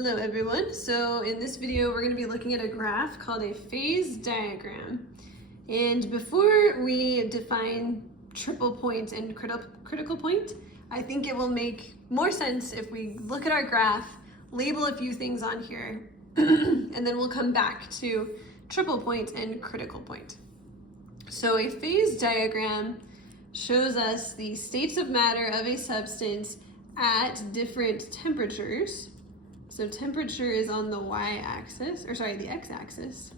Hello everyone. So in this video we're going to be looking at a graph called a phase diagram. And before we define triple point and critical point, I think it will make more sense if we look at our graph, label a few things on here, and then we'll come back to triple point and critical point. So a phase diagram shows us the states of matter of a substance at different temperatures. So temperature is on the y-axis, or sorry, the x-axis,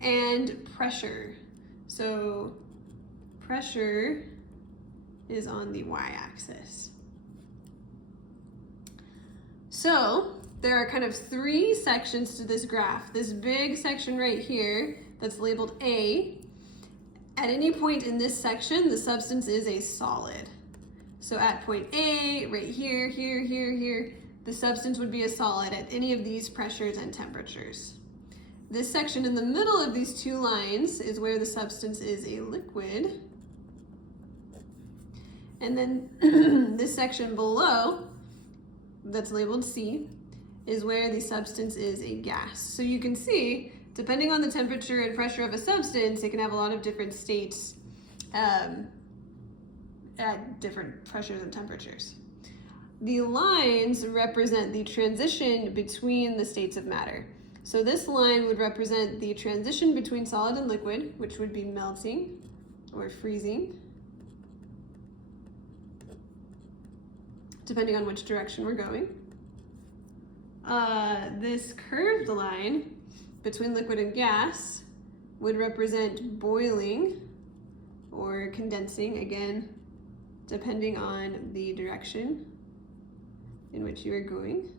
and pressure. So pressure is on the y-axis. So there are kind of three sections to this graph. This big section right here that's labeled A. At any point in this section, the substance is a solid. So at point A, right here, here, the substance would be a solid at any of these pressures and temperatures. This section in the middle of these two lines is where the substance is a liquid. And then this section below, that's labeled C, is where the substance is a gas. So you can see, depending on the temperature and pressure of a substance, it can have a lot of different states at different pressures and temperatures. The lines represent the transition between the states of matter. So this line would represent the transition between solid and liquid, which would be melting or freezing, depending on which direction we're going. This curved line between liquid and gas would represent boiling or condensing, again, depending on the direction in which you are going.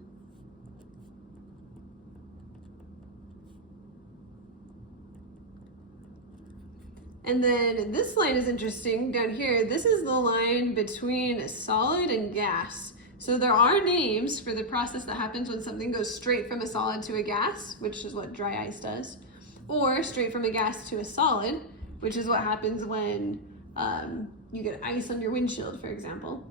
And then this line is interesting down here. This is the line between solid and gas. So there are names for the process that happens when something goes straight from a solid to a gas, which is what dry ice does, or straight from a gas to a solid, which is what happens when you get ice on your windshield, for example.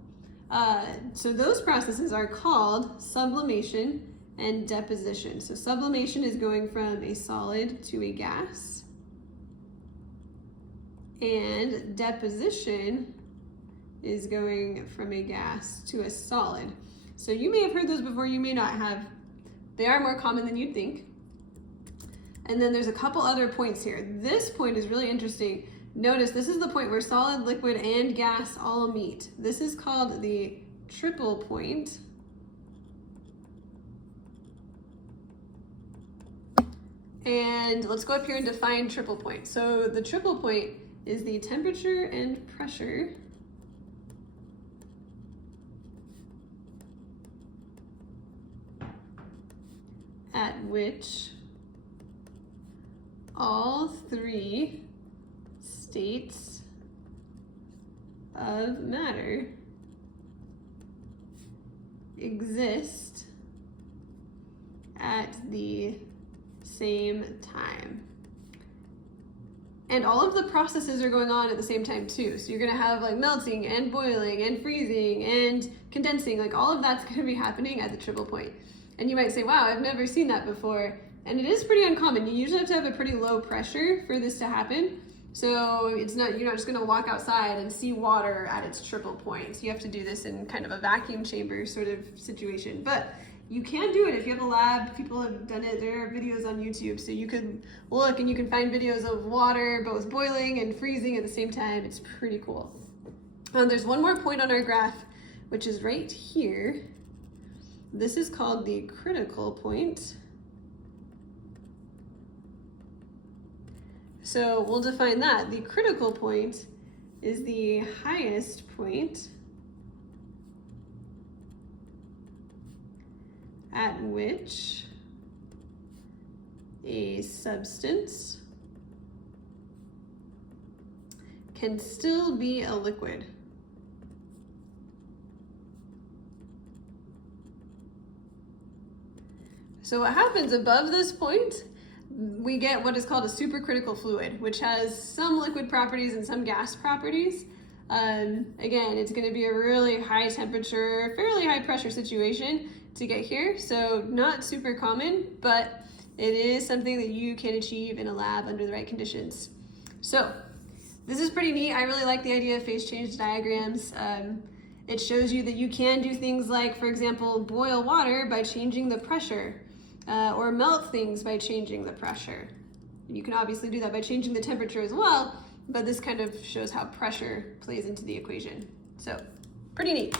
So those processes are called sublimation and deposition. So sublimation is going from a solid to a gas, and deposition is going from a gas to a solid. So you may have heard those before, you may not have. They are more common than you'd think. And then there's a couple other points here. This point is really interesting. Notice this is the point where solid, liquid, and gas all meet. This is called the triple point. And let's go up here and define triple point. So the triple point is the temperature and pressure at which all three states of matter exist at the same time. And all of the processes are going on at the same time too. So you're gonna have like melting and boiling and freezing and condensing, like all of that's gonna be happening at the triple point. And you might say, wow, I've never seen that before. And it is pretty uncommon. You usually have to have a pretty low pressure for this to happen. So you're not just gonna walk outside and see water at its triple point. You have to do this in kind of a vacuum chamber sort of situation. But you can do it if you have a lab. People have done it. There are videos on YouTube. So you could look and you can find videos of water both boiling and freezing at the same time. It's pretty cool. There's one more point on our graph, which is right here. This is called the critical point. So we'll define that. The critical point is the highest point at which a substance can still be a liquid. So what happens above this point, we get what is called a supercritical fluid, which has some liquid properties and some gas properties. Again, it's going to be a really high temperature, fairly high pressure situation. to get here. So not super common, but it is something that you can achieve in a lab under the right conditions. So this is pretty neat. I really like the idea of phase change diagrams. It shows you that you can do things like, for example, boil water by changing the pressure, or melt things by changing the pressure. You can obviously do that by changing the temperature as well, but this kind of shows how pressure plays into the equation. So, pretty neat.